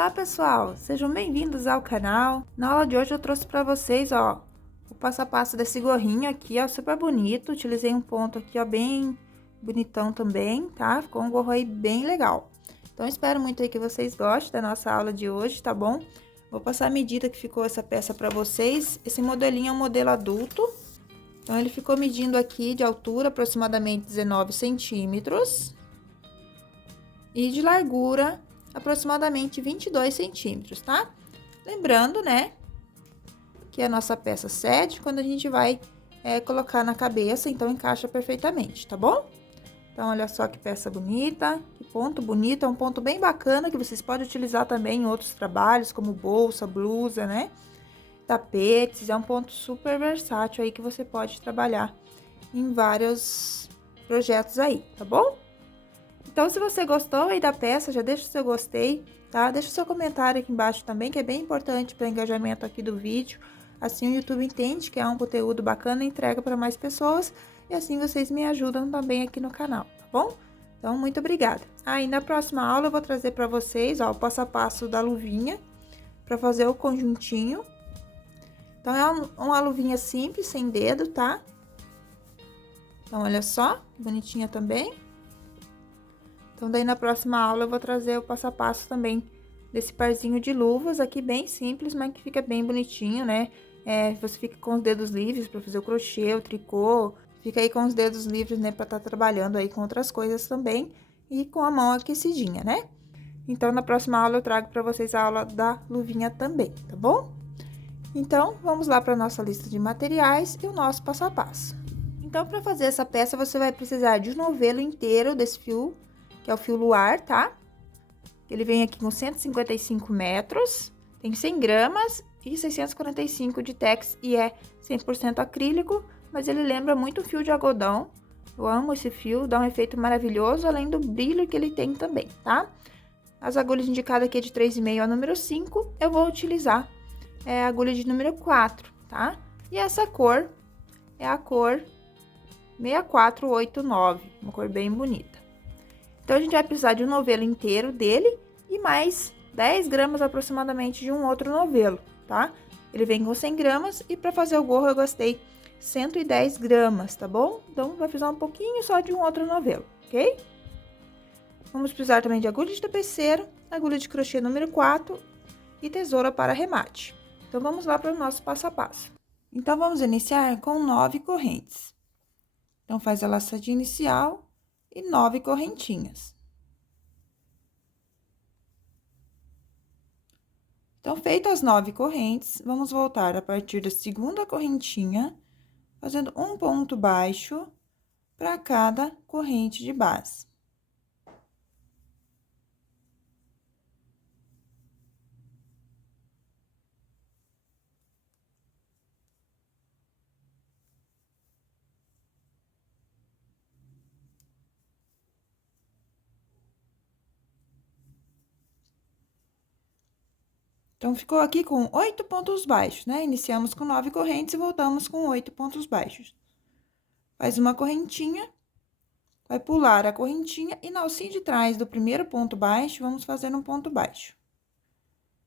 Olá pessoal, sejam bem-vindos ao canal. Na aula de hoje eu trouxe para vocês, ó, o passo a passo desse gorrinho aqui, ó, super bonito. Utilizei um ponto aqui, ó, bem bonitão também, tá? Ficou um gorro aí bem legal. Então espero muito aí que vocês gostem da nossa aula de hoje, tá bom? Vou passar a medida que ficou essa peça para vocês. Esse modelinho é um modelo adulto. Então ele ficou medindo aqui de altura aproximadamente 19 centímetros e de largura aproximadamente 22 centímetros, tá? Lembrando, né, que a nossa peça cede quando a gente vai colocar na cabeça, então encaixa perfeitamente, tá bom? Então, olha só que peça bonita, que ponto bonito, é um ponto bem bacana que vocês podem utilizar também em outros trabalhos, como bolsa, blusa, né? Tapetes, é um ponto super versátil aí que você pode trabalhar em vários projetos aí, tá bom? Então, se você gostou aí da peça, já deixa o seu gostei, tá? Deixa o seu comentário aqui embaixo também, que é bem importante para o engajamento aqui do vídeo. Assim o YouTube entende que é um conteúdo bacana e entrega para mais pessoas. E assim vocês me ajudam também aqui no canal, tá bom? Então, muito obrigada. E na próxima aula eu vou trazer para vocês, ó, o passo a passo da luvinha para fazer o conjuntinho. Então, é uma luvinha simples, sem dedo, tá? Então, olha só, bonitinha também. Então, daí na próxima aula eu vou trazer o passo a passo também desse parzinho de luvas aqui, bem simples, mas que fica bem bonitinho, né? Você fica com os dedos livres para fazer o crochê, o tricô, fica aí com os dedos livres, né, para estar trabalhando aí com outras coisas também e com a mão aquecidinha, né? Então, na próxima aula eu trago para vocês a aula da luvinha também, tá bom? Então, vamos lá para nossa lista de materiais e o nosso passo a passo. Então, para fazer essa peça, você vai precisar de um novelo inteiro desse fio, que é o fio luar, tá? Ele vem aqui com 155 metros, tem 100 gramas e 645 de tex e é 100% acrílico, mas ele lembra muito o fio de algodão. Eu amo esse fio, dá um efeito maravilhoso, além do brilho que ele tem também, tá? As agulhas indicadas aqui é de 3,5 a número 5, eu vou utilizar a agulha de número 4, tá? E essa cor é a cor 6489, uma cor bem bonita. Então, a gente vai precisar de um novelo inteiro dele e mais 10 gramas aproximadamente de um outro novelo, tá? Ele vem com 100 gramas e para fazer o gorro eu gastei 110 gramas, tá bom? Então, vai precisar um pouquinho só de um outro novelo, ok? Vamos precisar também de agulha de tapeceiro, agulha de crochê número 4 e tesoura para arremate. Então, vamos lá para o nosso passo a passo. Então, vamos iniciar com 9 correntes. Então, faz a laçadinha inicial e 9 correntinhas. Então, feitas as 9 correntes, vamos voltar a partir da segunda correntinha, fazendo um ponto baixo para cada corrente de base. Então, ficou aqui com 8 pontos baixos, né? Iniciamos com 9 correntes e voltamos com 8 pontos baixos. Faz uma correntinha, vai pular a correntinha e na alcinha de trás do primeiro ponto baixo, vamos fazer um ponto baixo.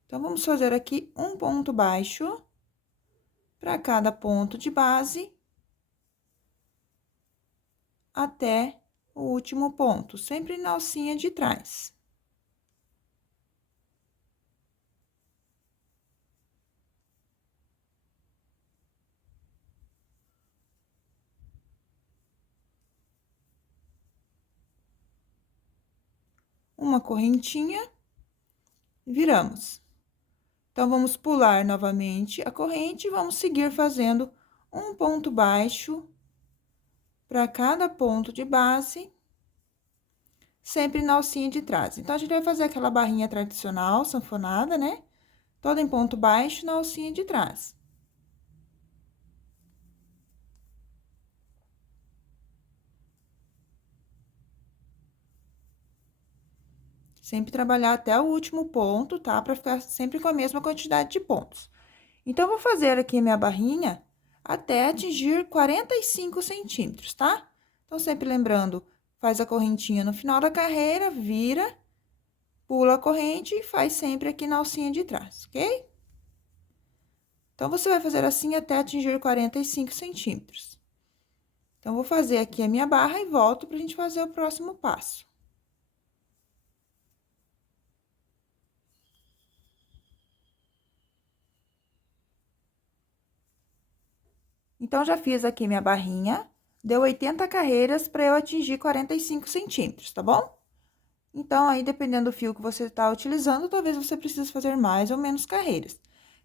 Então, vamos fazer aqui um ponto baixo para cada ponto de base até o último ponto, sempre na alcinha de trás. Uma correntinha, viramos. Então, vamos pular novamente a corrente e vamos seguir fazendo um ponto baixo para cada ponto de base, sempre na alcinha de trás. Então, a gente vai fazer aquela barrinha tradicional, sanfonada, né? Toda em ponto baixo na alcinha de trás. Sempre trabalhar até o último ponto, tá? Para ficar sempre com a mesma quantidade de pontos. Então, vou fazer aqui minha barrinha até atingir 45 centímetros, tá? Então, sempre lembrando, faz a correntinha no final da carreira, vira, pula a corrente e faz sempre aqui na alcinha de trás, ok? Então, você vai fazer assim até atingir 45 centímetros. Então, vou fazer aqui a minha barra e volto pra gente fazer o próximo passo. Então, já fiz aqui minha barrinha, deu 80 carreiras para eu atingir 45 centímetros, tá bom? Então, aí, dependendo do fio que você tá utilizando, talvez você precise fazer mais ou menos carreiras.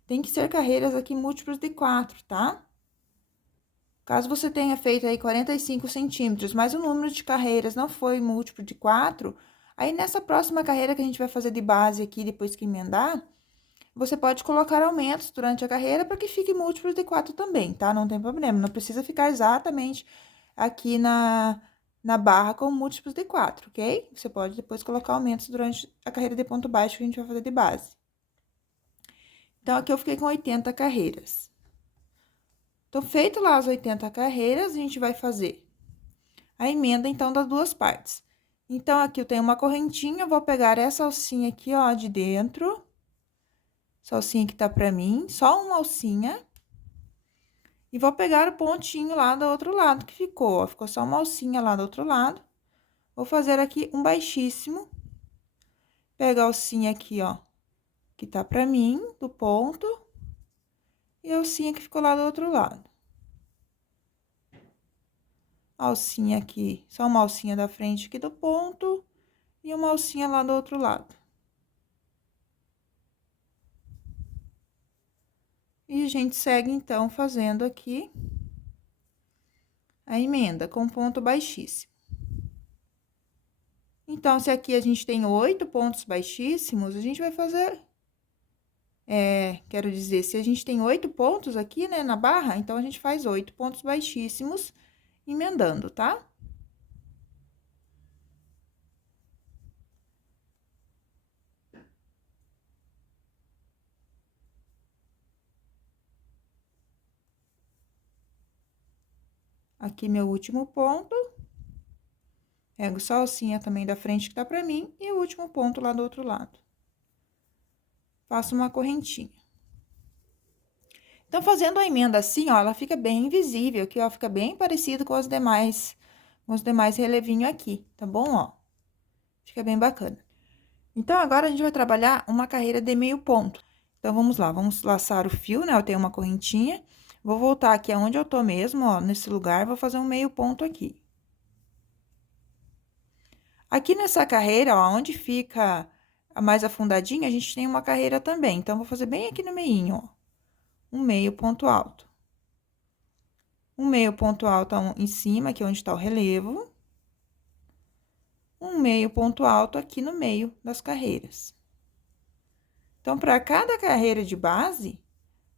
Tem que ser carreiras aqui múltiplos de 4, tá? Caso você tenha feito aí 45 centímetros, mas o número de carreiras não foi múltiplo de 4, aí nessa próxima carreira que a gente vai fazer de base aqui, depois que emendar, você pode colocar aumentos durante a carreira para que fique múltiplo de 4 também, tá? Não tem problema, não precisa ficar exatamente aqui na barra com múltiplos de 4, ok? Você pode depois colocar aumentos durante a carreira de ponto baixo que a gente vai fazer de base. Então, aqui eu fiquei com 80 carreiras. Então, feito lá as 80 carreiras, a gente vai fazer a emenda, então, das duas partes. Então, aqui eu tenho uma correntinha, eu vou pegar essa alcinha aqui, ó, de dentro. Essa alcinha que tá pra mim, só uma alcinha. E vou pegar o pontinho lá do outro lado que ficou, ó. Ficou só uma alcinha lá do outro lado. Vou fazer aqui um baixíssimo. Pega a alcinha aqui, ó, que tá pra mim, do ponto. E a alcinha que ficou lá do outro lado. Alcinha aqui, só uma alcinha da frente aqui do ponto. E uma alcinha lá do outro lado. E a gente segue, então, fazendo aqui a emenda com ponto baixíssimo. Então, se aqui a gente tem 8 pontos baixíssimos, a gente vai fazer... quero dizer, se a gente tem 8 pontos aqui, né, na barra, então, a gente faz 8 pontos baixíssimos emendando, tá? Aqui, meu último ponto. Pego só a alcinha também da frente que tá pra mim e o último ponto lá do outro lado. Faço uma correntinha. Então, fazendo a emenda assim, ó, ela fica bem invisível aqui, ó, fica bem parecido com os demais relevinhos aqui, tá bom, ó? Fica bem bacana. Então, agora a gente vai trabalhar uma carreira de meio ponto. Então, vamos lá, vamos laçar o fio, né? Eu tenho uma correntinha. Vou voltar aqui aonde eu tô mesmo, ó, nesse lugar, vou fazer um meio ponto aqui. Aqui nessa carreira, ó, onde fica a mais afundadinha, a gente tem uma carreira também. Então, vou fazer bem aqui no meinho, ó. Um meio ponto alto. Um meio ponto alto em cima, aqui onde tá o relevo. Um meio ponto alto aqui no meio das carreiras. Então, para cada carreira de base,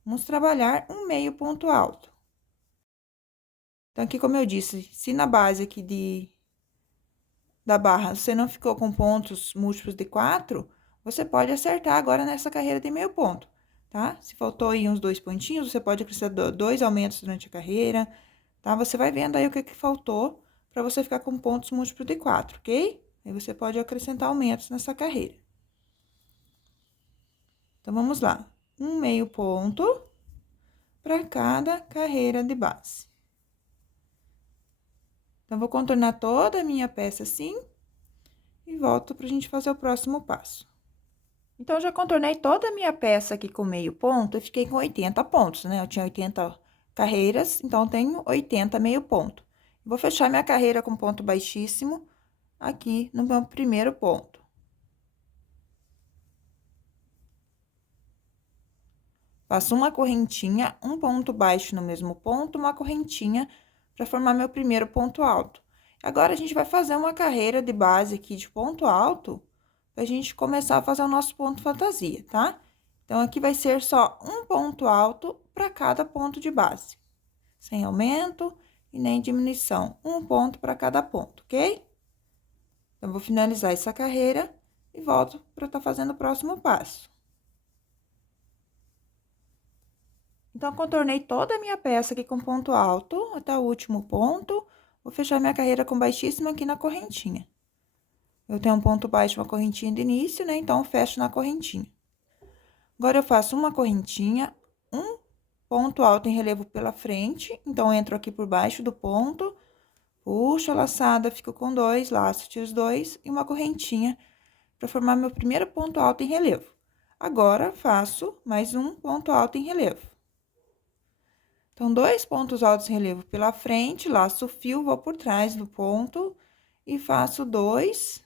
vamos trabalhar um meio ponto alto. Então, aqui, como eu disse, se na base aqui da barra você não ficou com pontos múltiplos de 4, você pode acertar agora nessa carreira de meio ponto, tá? Se faltou aí uns 2 pontinhos, você pode acrescentar 2 aumentos durante a carreira, tá? Você vai vendo aí o que faltou para você ficar com pontos múltiplos de 4, ok? Aí, você pode acrescentar aumentos nessa carreira. Então, vamos lá. Um meio ponto para cada carreira de base. Então, vou contornar toda a minha peça assim e volto pra gente fazer o próximo passo. Então, eu já contornei toda a minha peça aqui com meio ponto e fiquei com 80 pontos, né? Eu tinha 80 carreiras, então, eu tenho 80 meio ponto. Vou fechar minha carreira com ponto baixíssimo aqui no meu primeiro ponto. Faço uma correntinha, um ponto baixo no mesmo ponto, uma correntinha para formar meu primeiro ponto alto. Agora, a gente vai fazer uma carreira de base aqui de ponto alto, pra gente começar a fazer o nosso ponto fantasia, tá? Então, aqui vai ser só um ponto alto para cada ponto de base. Sem aumento e nem diminuição. Um ponto para cada ponto, ok? Então, vou finalizar essa carreira e volto para estar fazendo o próximo passo. Então, contornei toda a minha peça aqui com ponto alto até o último ponto. Vou fechar minha carreira com baixíssimo aqui na correntinha. Eu tenho um ponto baixo, uma correntinha de início, né? Então, eu fecho na correntinha. Agora, eu faço uma correntinha, um ponto alto em relevo pela frente. Então, eu entro aqui por baixo do ponto, puxo a laçada, fico com 2, laço, tiro os 2 e uma correntinha para formar meu primeiro ponto alto em relevo. Agora, faço mais um ponto alto em relevo. Então, 2 pontos altos em relevo pela frente, laço o fio, vou por trás do ponto e faço 2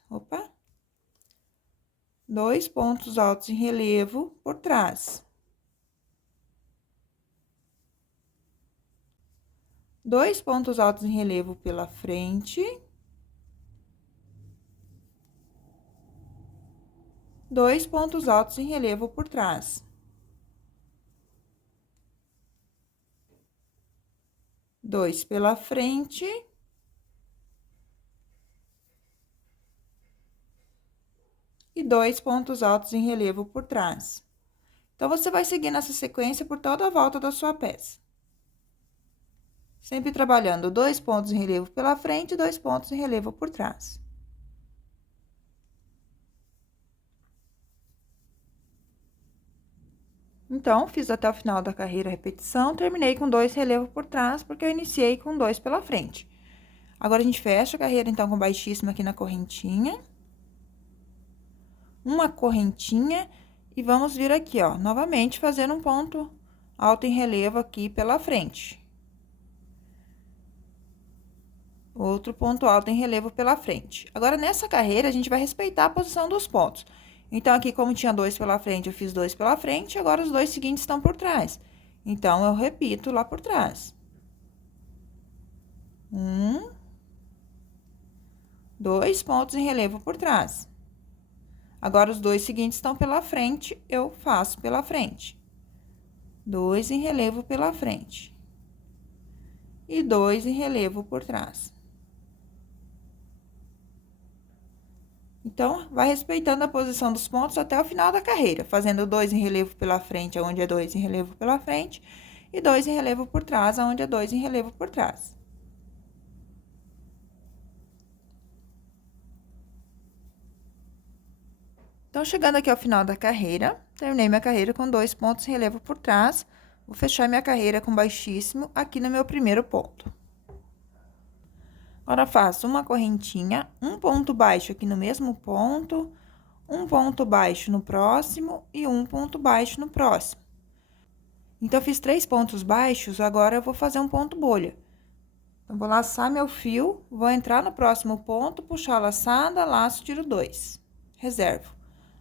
pontos altos em relevo por trás. 2 pontos altos em relevo pela frente. 2 pontos altos em relevo por trás. 2 pela frente. E 2 pontos altos em relevo por trás. Então, você vai seguir essa sequência por toda a volta da sua peça. Sempre trabalhando 2 pontos em relevo pela frente e 2 pontos em relevo por trás. Então, fiz até o final da carreira a repetição, terminei com 2 relevos por trás, porque eu iniciei com 2 pela frente. Agora, a gente fecha a carreira, então, com baixíssima aqui na correntinha. Uma correntinha e vamos vir aqui, ó, novamente fazendo um ponto alto em relevo aqui pela frente. Outro ponto alto em relevo pela frente. Agora, nessa carreira, a gente vai respeitar a posição dos pontos. Então, aqui, como tinha 2 pela frente, eu fiz 2 pela frente, agora os 2 seguintes estão por trás. Então, eu repito lá por trás. 2 pontos em relevo por trás. Agora, os 2 seguintes estão pela frente, eu faço pela frente. 2 em relevo pela frente. E 2 em relevo por trás. Então, vai respeitando a posição dos pontos até o final da carreira, fazendo 2 em relevo pela frente, onde é 2 em relevo pela frente, e 2 em relevo por trás, onde é 2 em relevo por trás. Então, chegando aqui ao final da carreira, terminei minha carreira com 2 pontos em relevo por trás. Vou fechar minha carreira com baixíssimo aqui no meu primeiro ponto. Agora, faço uma correntinha, um ponto baixo aqui no mesmo ponto, um ponto baixo no próximo e um ponto baixo no próximo. Então, eu fiz 3 pontos baixos, agora eu vou fazer um ponto bolha. Então, vou laçar meu fio, vou entrar no próximo ponto, puxar a laçada, laço, tiro 2, reservo.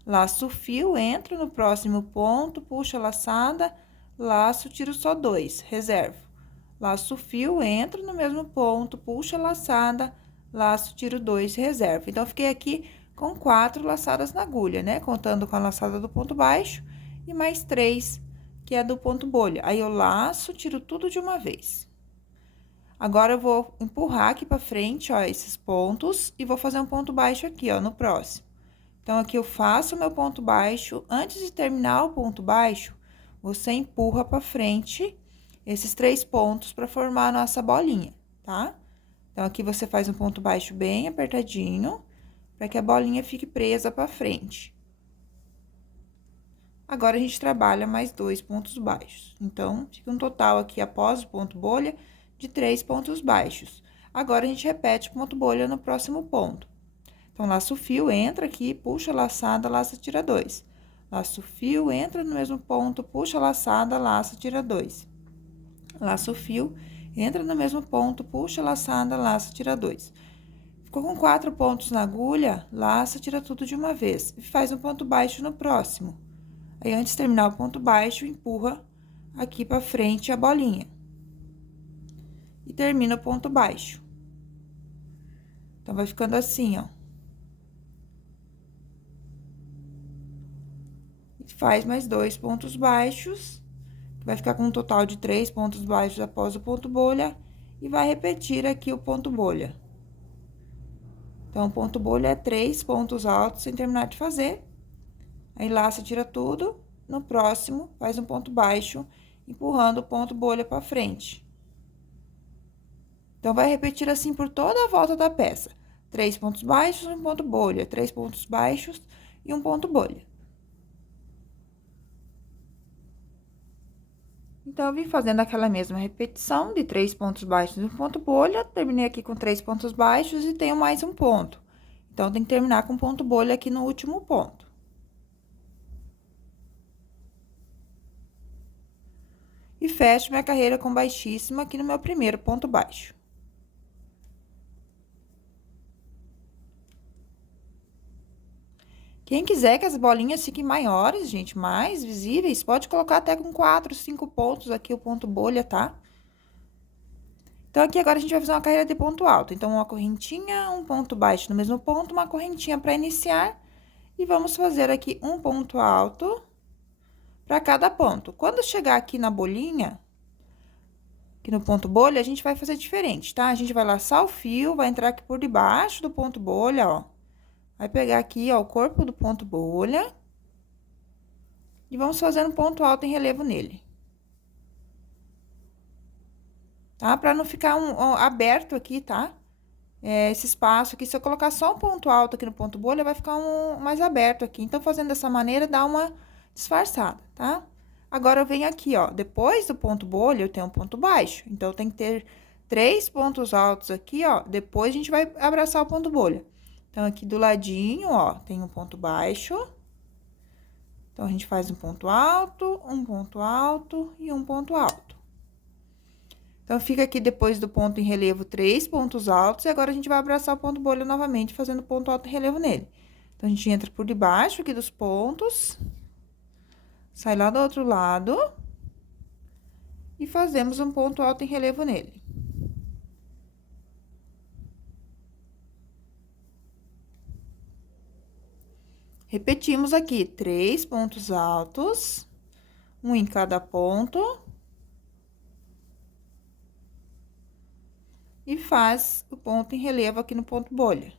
Laço o fio, entro no próximo ponto, puxo a laçada, laço, tiro só 2, reservo. Laço o fio, entro no mesmo ponto, puxo a laçada, laço, tiro 2, reservo. Então, eu fiquei aqui com 4 laçadas na agulha, né? Contando com a laçada do ponto baixo e mais 3, que é do ponto bolha. Aí, eu laço, tiro tudo de uma vez. Agora, eu vou empurrar aqui pra frente, ó, esses pontos, e vou fazer um ponto baixo aqui, ó, no próximo. Então, aqui eu faço o meu ponto baixo. Antes de terminar o ponto baixo, você empurra pra frente esses 3 pontos para formar a nossa bolinha, tá? Então, aqui você faz um ponto baixo bem apertadinho, para que a bolinha fique presa pra frente. Agora, a gente trabalha mais 2 pontos baixos. Então, fica um total aqui, após o ponto bolha, de 3 pontos baixos. Agora, a gente repete o ponto bolha no próximo ponto. Então, laço o fio, entra aqui, puxa a laçada, laça, tira 2. Laço o fio, entra no mesmo ponto, puxa a laçada, laça, tira 2. Laço o fio, entra no mesmo ponto, puxa a laçada, laça, tira 2. Ficou com 4 pontos na agulha, laça, tira tudo de uma vez. E faz um ponto baixo no próximo. Aí, antes de terminar o ponto baixo, empurra aqui pra frente a bolinha. E termina o ponto baixo. Então, vai ficando assim, ó. Faz mais 2 pontos baixos, que vai ficar com um total de 3 pontos baixos após o ponto bolha, e vai repetir aqui o ponto bolha. Então, o ponto bolha é 3 pontos altos sem terminar de fazer. Aí, laça, tira tudo. No próximo, faz um ponto baixo, empurrando o ponto bolha pra frente. Então, vai repetir assim por toda a volta da peça. 3 pontos baixos, um ponto bolha, 3 pontos baixos e um ponto bolha. Então, eu vim fazendo aquela mesma repetição de 3 pontos baixos e um ponto bolha, terminei aqui com 3 pontos baixos e tenho mais um ponto. Então, tem que terminar com ponto bolha aqui no último ponto. E fecho minha carreira com baixíssima aqui no meu primeiro ponto baixo. Quem quiser que as bolinhas fiquem maiores, gente, mais visíveis, pode colocar até com 4, 5 pontos aqui o ponto bolha, tá? Então, aqui agora a gente vai fazer uma carreira de ponto alto. Então, uma correntinha, um ponto baixo no mesmo ponto, uma correntinha para iniciar. E vamos fazer aqui um ponto alto para cada ponto. Quando chegar aqui na bolinha, aqui no ponto bolha, a gente vai fazer diferente, tá? A gente vai laçar o fio, vai entrar aqui por debaixo do ponto bolha, ó. Vai pegar aqui, ó, o corpo do ponto bolha. E vamos fazer um ponto alto em relevo nele. Tá? Pra não ficar aberto aqui, tá? Esse espaço aqui, se eu colocar só um ponto alto aqui no ponto bolha, vai ficar mais aberto aqui. Então, fazendo dessa maneira, dá uma disfarçada, tá? Agora, eu venho aqui, ó, depois do ponto bolha, eu tenho um ponto baixo. Então, eu tenho que ter 3 pontos altos aqui, ó, depois a gente vai abraçar o ponto bolha. Então, aqui do ladinho, ó, tem um ponto baixo. Então, a gente faz um ponto alto e um ponto alto. Então, fica aqui depois do ponto em relevo 3 pontos altos, e agora a gente vai abraçar o ponto bolha novamente, fazendo ponto alto em relevo nele. Então, a gente entra por debaixo aqui dos pontos, sai lá do outro lado, e fazemos um ponto alto em relevo nele. Repetimos aqui 3 pontos altos, um em cada ponto. E faz o ponto em relevo aqui no ponto bolha.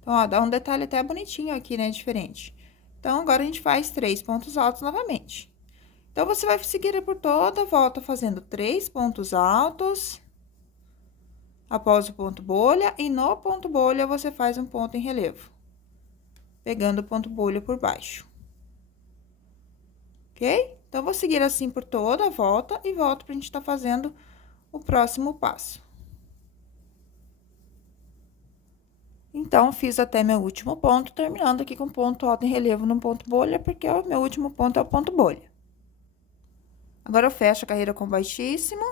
Então, ó, dá um detalhe até bonitinho aqui, né, diferente. Então, agora a gente faz 3 pontos altos novamente. Então, você vai seguir por toda a volta fazendo 3 pontos altos após o ponto bolha, e no ponto bolha você faz um ponto em relevo, pegando o ponto bolha por baixo. Ok? Então, vou seguir assim por toda a volta e volto pra gente tá fazendo o próximo passo. Então, fiz até meu último ponto, terminando aqui com ponto alto em relevo no ponto bolha, porque o meu último ponto é o ponto bolha. Agora, eu fecho a carreira com baixíssimo.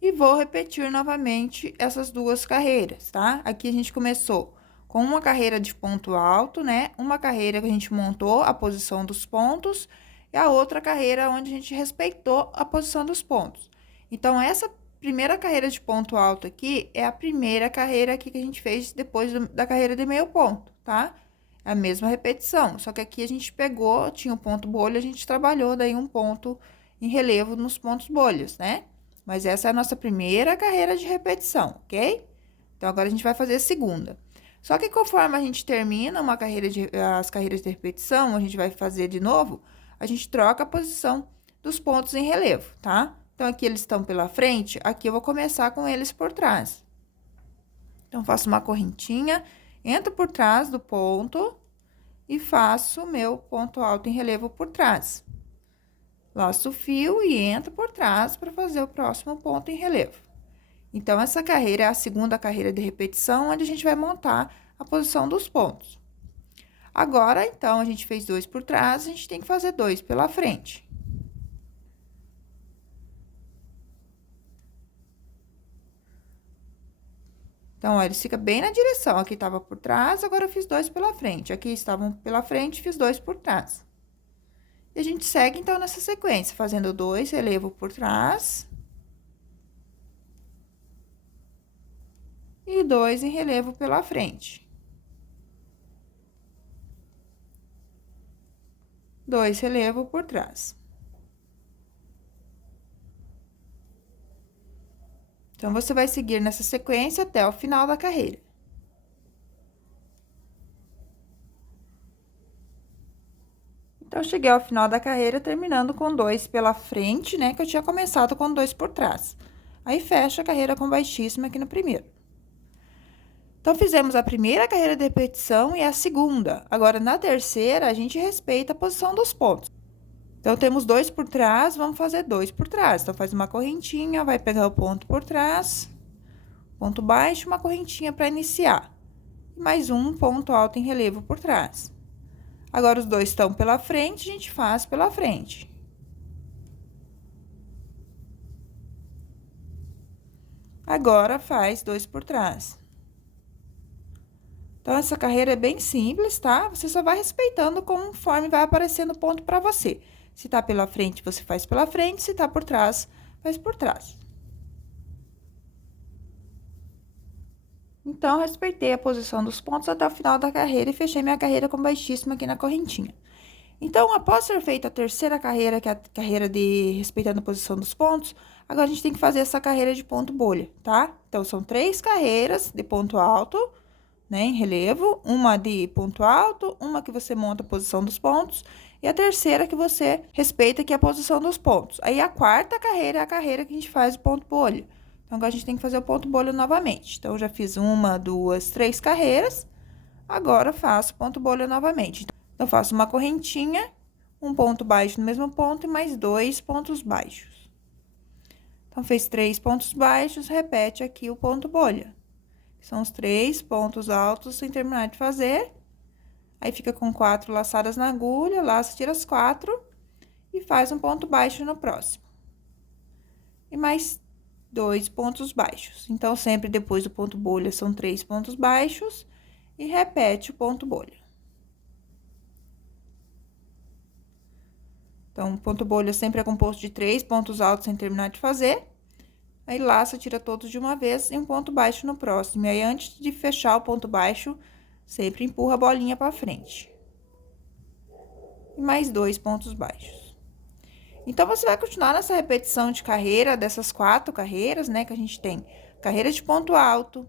E vou repetir novamente essas duas carreiras, tá? Aqui a gente começou com uma carreira de ponto alto, né? Uma carreira que a gente montou a posição dos pontos, e a outra carreira onde a gente respeitou a posição dos pontos. Então, essa primeira carreira de ponto alto aqui é a primeira carreira aqui que a gente fez depois da carreira de meio ponto, tá? É a mesma repetição, só que aqui a gente pegou, tinha um ponto bolha, a gente trabalhou daí um ponto em relevo nos pontos bolhas, né? Mas essa é a nossa primeira carreira de repetição, ok? Então, agora a gente vai fazer a segunda. Só que conforme a gente termina as carreiras de repetição, a gente vai fazer de novo, a gente troca a posição dos pontos em relevo, tá? Então, aqui eles estão pela frente, aqui eu vou começar com eles por trás. Então, faço uma correntinha, entro por trás do ponto e faço o meu ponto alto em relevo por trás. Laço o fio e entro por trás para fazer o próximo ponto em relevo. Então, essa carreira é a segunda carreira de repetição, onde a gente vai montar a posição dos pontos. Agora, então, a gente fez 2 por trás, a gente tem que fazer 2 pela frente. Então, ó, ele fica bem na direção. Aqui estava por trás, agora eu fiz 2 pela frente. Aqui estavam pela frente, fiz 2 por trás. E a gente segue, então, nessa sequência, fazendo 2 relevo por trás. E 2 em relevo pela frente. 2 relevo por trás. Então, você vai seguir nessa sequência até o final da carreira. Então, cheguei ao final da carreira terminando com 2 pela frente, né? Que eu tinha começado com 2 por trás. Aí, fecha a carreira com baixíssima aqui no primeiro. Então, fizemos a primeira carreira de repetição e a segunda. Agora, na terceira, a gente respeita a posição dos pontos. Então, temos 2 por trás, vamos fazer 2 por trás. Então, faz uma correntinha, vai pegar o ponto por trás, ponto baixo, uma correntinha para iniciar. E mais um ponto alto em relevo por trás. Agora, os dois estão pela frente, a gente faz pela frente. Agora, faz 2 por trás. Então, essa carreira é bem simples, tá? Você só vai respeitando conforme vai aparecendo o ponto para você. Se tá pela frente, você faz pela frente, se tá por trás, faz por trás. Então, respeitei a posição dos pontos até o final da carreira e fechei minha carreira com baixíssima aqui na correntinha. Então, após ser feita a terceira carreira, que é a carreira de respeitando a posição dos pontos, agora a gente tem que fazer essa carreira de ponto bolha, tá? Então, são 3 carreiras de ponto alto, né, em relevo, uma de ponto alto, uma que você monta a posição dos pontos, e a terceira que você respeita, que é a posição dos pontos. Aí, a quarta carreira é a carreira que a gente faz o ponto bolha. Então, agora a gente tem que fazer o ponto bolha novamente. Então, eu já fiz 1, 2, 3 carreiras, agora faço ponto bolha novamente. Então, faço uma correntinha, um ponto baixo no mesmo ponto e mais 2 pontos baixos. Então, fez 3 pontos baixos, repete aqui o ponto bolha. São os 3 pontos altos sem terminar de fazer. Aí, fica com 4 laçadas na agulha, laça, tira as 4 e faz um ponto baixo no próximo. E mais 2 pontos baixos. Então, sempre depois do ponto bolha, são 3 pontos baixos e repete o ponto bolha. Então, o ponto bolha sempre é composto de 3 pontos altos sem terminar de fazer. Aí, laça, tira todos de uma vez e um ponto baixo no próximo. E aí, antes de fechar o ponto baixo, sempre empurra a bolinha para frente. E mais 2 pontos baixos. Então, você vai continuar nessa repetição de carreira, dessas 4 carreiras, né? Que a gente tem carreira de ponto alto,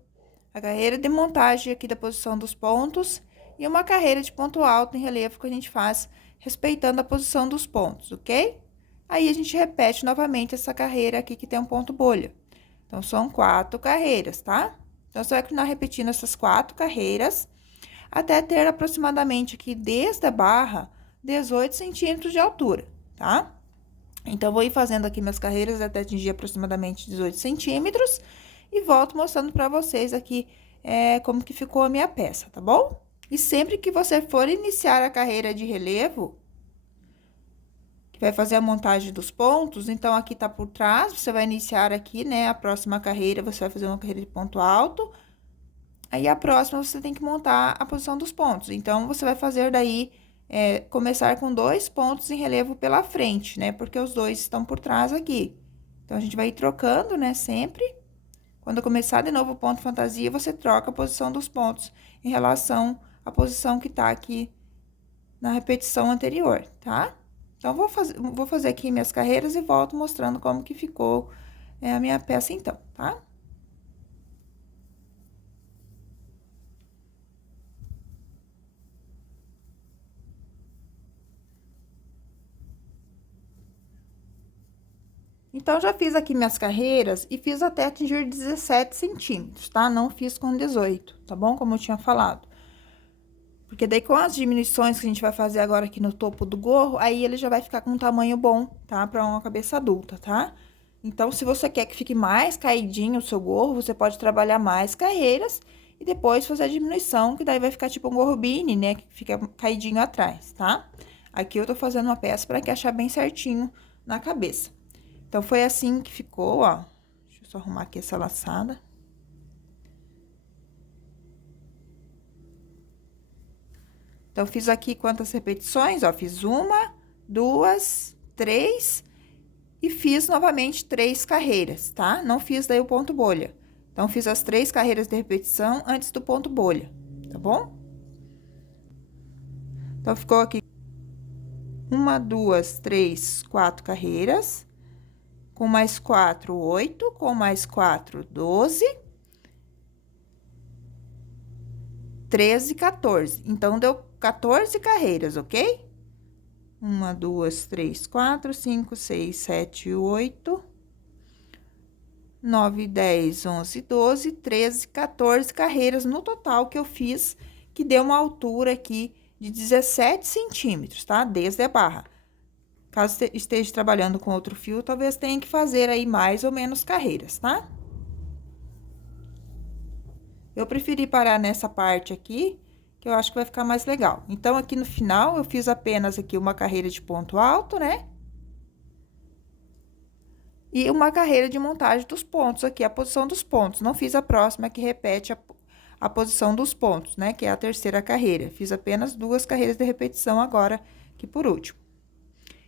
a carreira de montagem aqui da posição dos pontos e uma carreira de ponto alto em relevo que a gente faz respeitando a posição dos pontos, ok? Aí, a gente repete novamente essa carreira aqui que tem um ponto bolha. Então, são 4 carreiras, tá? Então, você vai continuar repetindo essas 4 carreiras até ter aproximadamente aqui, desde a barra, 18 centímetros de altura, tá? Então, vou ir fazendo aqui minhas carreiras até atingir aproximadamente 18 centímetros e volto mostrando pra vocês aqui como que ficou a minha peça, tá bom? E sempre que você for iniciar a carreira de relevo, que vai fazer a montagem dos pontos, então, aqui tá por trás, você vai iniciar aqui, né, a próxima carreira, você vai fazer uma carreira de ponto alto, aí, a próxima, você tem que montar a posição dos pontos. Então, você vai fazer daí, começar com 2 pontos em relevo pela frente, né, porque os 2 estão por trás aqui. Então, a gente vai ir trocando, né, sempre. Quando começar de novo o ponto fantasia, você troca a posição dos pontos em relação à posição que tá aqui na repetição anterior, tá? Então, vou fazer aqui minhas carreiras e volto mostrando como que ficou a minha peça, então, tá? Então, já fiz aqui minhas carreiras e fiz até atingir 17 centímetros, tá? Não fiz com 18, tá bom? Como eu tinha falado. Porque daí, com as diminuições que a gente vai fazer agora aqui no topo do gorro, aí ele já vai ficar com um tamanho bom, tá? Pra uma cabeça adulta, tá? Então, se você quer que fique mais caidinho o seu gorro, você pode trabalhar mais carreiras e depois fazer a diminuição, que daí vai ficar tipo um gorro beanie, né? Que fica caidinho atrás, tá? Aqui eu tô fazendo uma peça pra encaixar bem certinho na cabeça. Então, foi assim que ficou, ó. Deixa eu só arrumar aqui essa laçada. Então, fiz aqui quantas repetições, ó. Fiz 1, 2, 3 e fiz novamente 3 carreiras, tá? Não fiz daí o ponto bolha. Então, fiz as 3 carreiras de repetição antes do ponto bolha, tá bom? Então, ficou aqui 1, 2, 3, 4 carreiras. Com mais 4, 8, com mais 4, 12, 13, 14. Então, deu 14 carreiras, ok? 1, 2, 3, 4, 5, 6, 7, 8, 9, 10, 11, 12, 13, 14 carreiras no total que eu fiz, que deu uma altura aqui de 17 centímetros, tá? Desde a barra. Caso esteja trabalhando com outro fio, talvez tenha que fazer aí mais ou menos carreiras, tá? Eu preferi parar nessa parte aqui, que eu acho que vai ficar mais legal. Então, aqui no final, eu fiz apenas aqui uma carreira de ponto alto, né? E uma carreira de montagem dos pontos aqui, a posição dos pontos. Não fiz a próxima, que repete a posição dos pontos, né? Que é a terceira carreira. Fiz apenas 2 carreiras de repetição agora, aqui por último.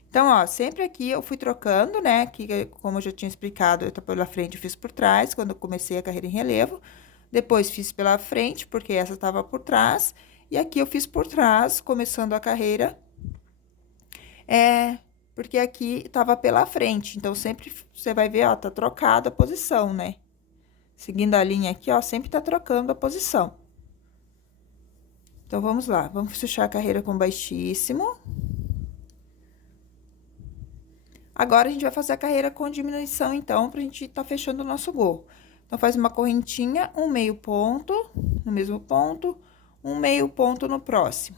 Então, ó, sempre aqui eu fui trocando, né? Que, como eu já tinha explicado, eu tô pela frente e fiz por trás, quando eu comecei a carreira em relevo. Depois, fiz pela frente, porque essa tava por trás. E aqui eu fiz por trás, começando a carreira. Porque aqui tava pela frente. Então, sempre você vai ver, ó, tá trocada a posição, né? Seguindo a linha aqui, ó, sempre tá trocando a posição. Então, vamos lá. Vamos fechar a carreira com baixíssimo. Agora, a gente vai fazer a carreira com diminuição, então, pra gente tá fechando o nosso gorro. Então, faz uma correntinha, um meio ponto no mesmo ponto, um meio ponto no próximo.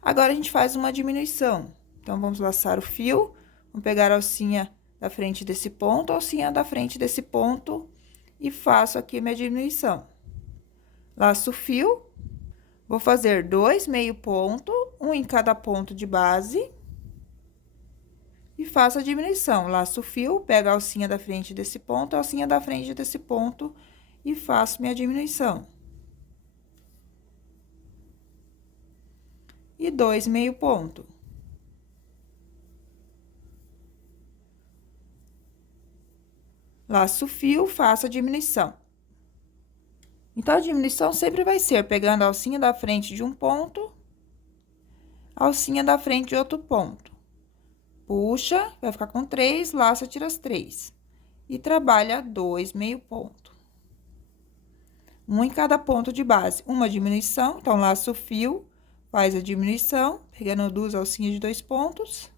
Agora, a gente faz uma diminuição. Então, vamos laçar o fio, vamos pegar a alcinha da frente desse ponto, a alcinha da frente desse ponto, e faço aqui minha diminuição. Laço o fio, vou fazer 2 meio ponto, um em cada ponto de base. E faço a diminuição, laço o fio, pego a alcinha da frente desse ponto, a alcinha da frente desse ponto e faço minha diminuição. E 2 meio ponto. Laço o fio, faço a diminuição. Então, a diminuição sempre vai ser pegando a alcinha da frente de um ponto, a alcinha da frente de outro ponto. Puxa, vai ficar com 3, laça, tira as 3. E trabalha 2 meio ponto. Um em cada ponto de base, uma diminuição, então, laça o fio, faz a diminuição, pegando 2 alcinhas de 2 pontos,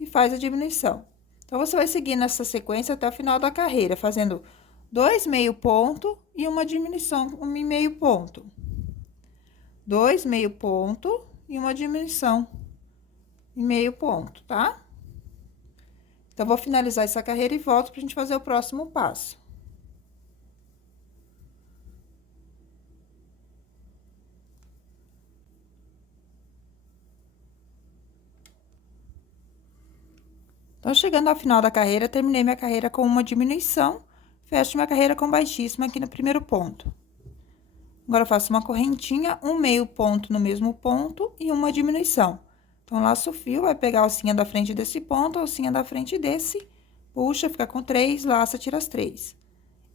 e faz a diminuição. Então, você vai seguir nessa sequência até o final da carreira, fazendo 2 meio ponto e uma diminuição, um meio ponto. 2 meio ponto e uma diminuição em meio ponto, tá? Então, vou finalizar essa carreira e volto pra gente fazer o próximo passo. Então, chegando ao final da carreira, terminei minha carreira com uma diminuição, fecho minha carreira com baixíssima aqui no primeiro ponto. Agora, eu faço uma correntinha, um meio ponto no mesmo ponto e uma diminuição. Então, laço o fio, vai pegar a alcinha da frente desse ponto, a alcinha da frente desse, puxa, fica com 3, laça, tira as 3.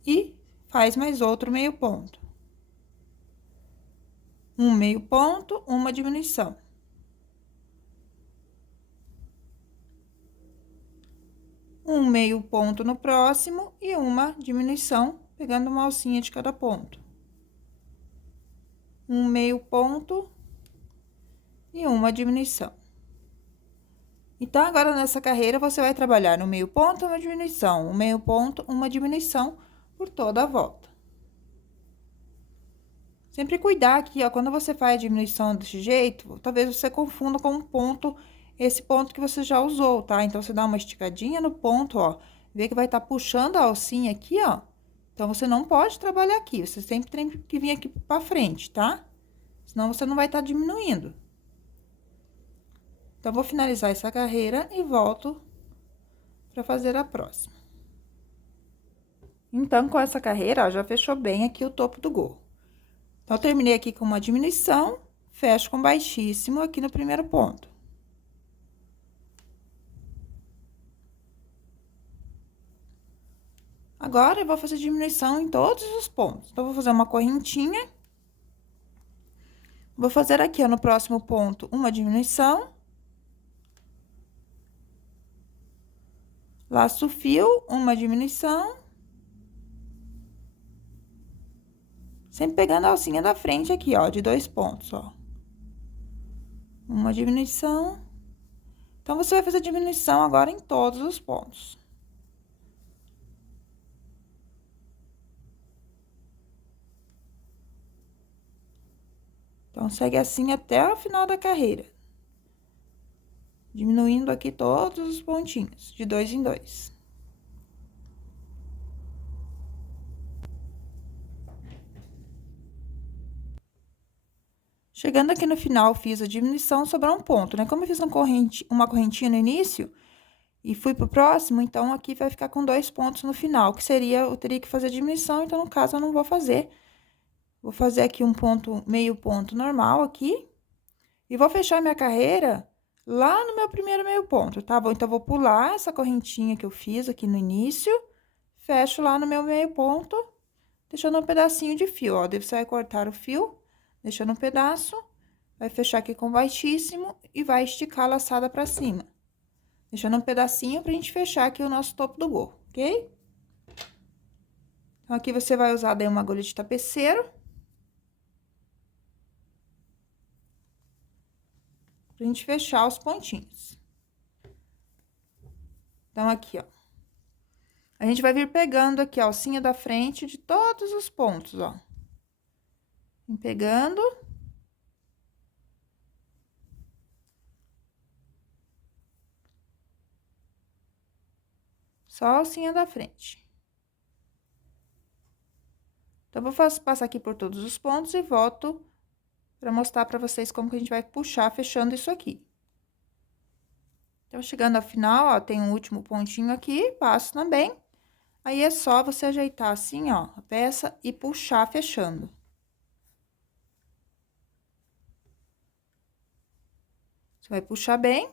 E faz mais outro meio ponto. Um meio ponto, uma diminuição. Um meio ponto no próximo e uma diminuição, pegando uma alcinha de cada ponto. Um meio ponto e uma diminuição. Então, agora, nessa carreira, você vai trabalhar no meio ponto, uma diminuição, um meio ponto, uma diminuição por toda a volta. Sempre cuidar aqui, ó, quando você faz a diminuição desse jeito, talvez você confunda com um ponto, esse ponto que você já usou, tá? Então, você dá uma esticadinha no ponto, ó, vê que vai estar puxando a alcinha aqui, ó. Então, você não pode trabalhar aqui, você sempre tem que vir aqui pra frente, tá? Senão, você não vai estar diminuindo. Então, vou finalizar essa carreira e volto para fazer a próxima. Então, com essa carreira, ó, já fechou bem aqui o topo do gorro. Então, eu terminei aqui com uma diminuição, fecho com baixíssimo aqui no primeiro ponto. Agora, eu vou fazer diminuição em todos os pontos. Então, vou fazer uma correntinha. Vou fazer aqui, ó, no próximo ponto, uma diminuição. Laço o fio, uma diminuição. Sempre pegando a alcinha da frente aqui, ó, de 2 pontos, ó. Uma diminuição. Então, você vai fazer diminuição agora em todos os pontos. Então, segue assim até o final da carreira. Diminuindo aqui todos os pontinhos, de 2 em 2. Chegando aqui no final, fiz a diminuição, sobrou um ponto, né? Como eu fiz uma correntinha no início e fui pro próximo, então aqui vai ficar com 2 pontos no final, que seria, eu teria que fazer a diminuição, então no caso eu não vou fazer. Vou fazer aqui um ponto, meio ponto normal aqui, e vou fechar minha carreira lá no meu primeiro meio ponto, tá bom? Então, vou pular essa correntinha que eu fiz aqui no início, fecho lá no meu meio ponto, deixando um pedacinho de fio, ó. Daí você vai cortar o fio, deixando um pedaço, vai fechar aqui com baixíssimo e vai esticar a laçada pra cima. Deixando um pedacinho pra gente fechar aqui o nosso topo do gorro, ok? Então, aqui você vai usar daí uma agulha de tapeceiro. Pra gente fechar os pontinhos. Então, aqui, ó. A gente vai vir pegando aqui a alcinha da frente de todos os pontos, ó. Vem pegando. Só a alcinha da frente. Então, vou passar aqui por todos os pontos e volto pra mostrar pra vocês como que a gente vai puxar fechando isso aqui. Então, chegando ao final, ó, tem um último pontinho aqui, passo também. Aí, é só você ajeitar assim, ó, a peça e puxar fechando. Você vai puxar bem.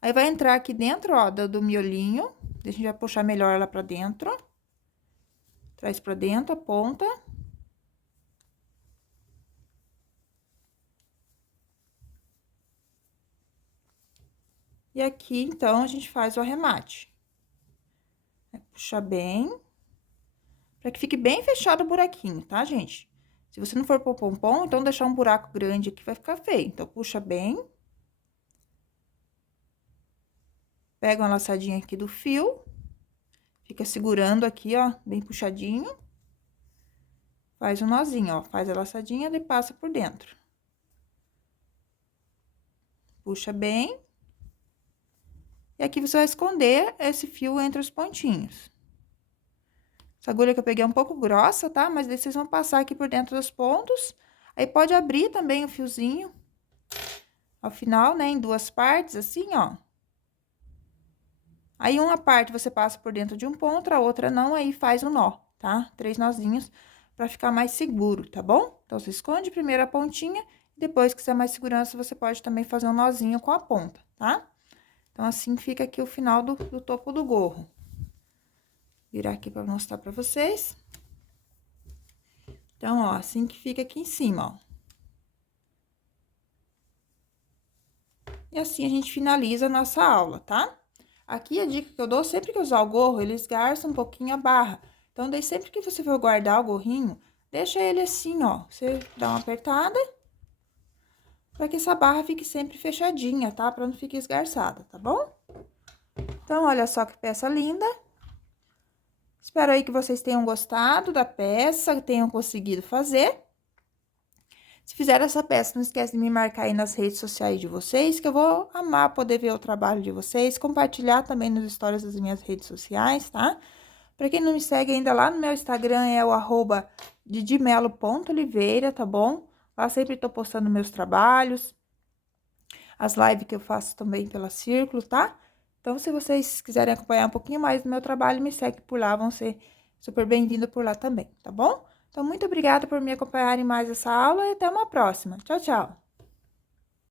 Aí, vai entrar aqui dentro, ó, do miolinho. A gente vai puxar melhor ela pra dentro. Traz pra dentro a ponta. E aqui, então, a gente faz o arremate. Puxa bem, pra que fique bem fechado o buraquinho, tá, gente? Se você não for pôr pompom, então deixar um buraco grande aqui vai ficar feio. Então, puxa bem. Pega uma laçadinha aqui do fio. Fica segurando aqui, ó, bem puxadinho. Faz um nozinho, ó, faz a laçadinha e passa por dentro. Puxa bem. E aqui você vai esconder esse fio entre os pontinhos. Essa agulha que eu peguei é um pouco grossa, tá? Mas daí vocês vão passar aqui por dentro dos pontos. Aí, pode abrir também o fiozinho. Ao final, né, em 2 partes, assim, ó. Aí, uma parte você passa por dentro de um ponto, a outra não, aí faz um nó, tá? 3 nozinhos pra ficar mais seguro, tá bom? Então, você esconde primeiro a pontinha, depois que você mais segurança, você pode também fazer um nozinho com a ponta, tá? Então, assim fica aqui o final do topo do gorro. Virar aqui pra mostrar pra vocês. Então, ó, assim que fica aqui em cima, ó. E assim a gente finaliza a nossa aula, tá? Aqui a dica que eu dou, sempre que usar o gorro, ele esgarça um pouquinho a barra. Então, daí sempre que você for guardar o gorrinho, deixa ele assim, ó. Você dá uma apertada, pra que essa barra fique sempre fechadinha, tá? Pra não ficar esgarçada, tá bom? Então, olha só que peça linda. Espero aí que vocês tenham gostado da peça, tenham conseguido fazer. Se fizer essa peça, não esquece de me marcar aí nas redes sociais de vocês, que eu vou amar poder ver o trabalho de vocês, compartilhar também nos stories das minhas redes sociais, tá? Pra quem não me segue ainda, lá no meu Instagram é o @didimelo.oliveira, tá bom? Lá sempre tô postando meus trabalhos, as lives que eu faço também pela Círculo, tá? Então, se vocês quiserem acompanhar um pouquinho mais do meu trabalho, me segue por lá, vão ser super bem-vindos por lá também, tá bom? Então, muito obrigada por me acompanharem mais essa aula e até uma próxima. Tchau, tchau!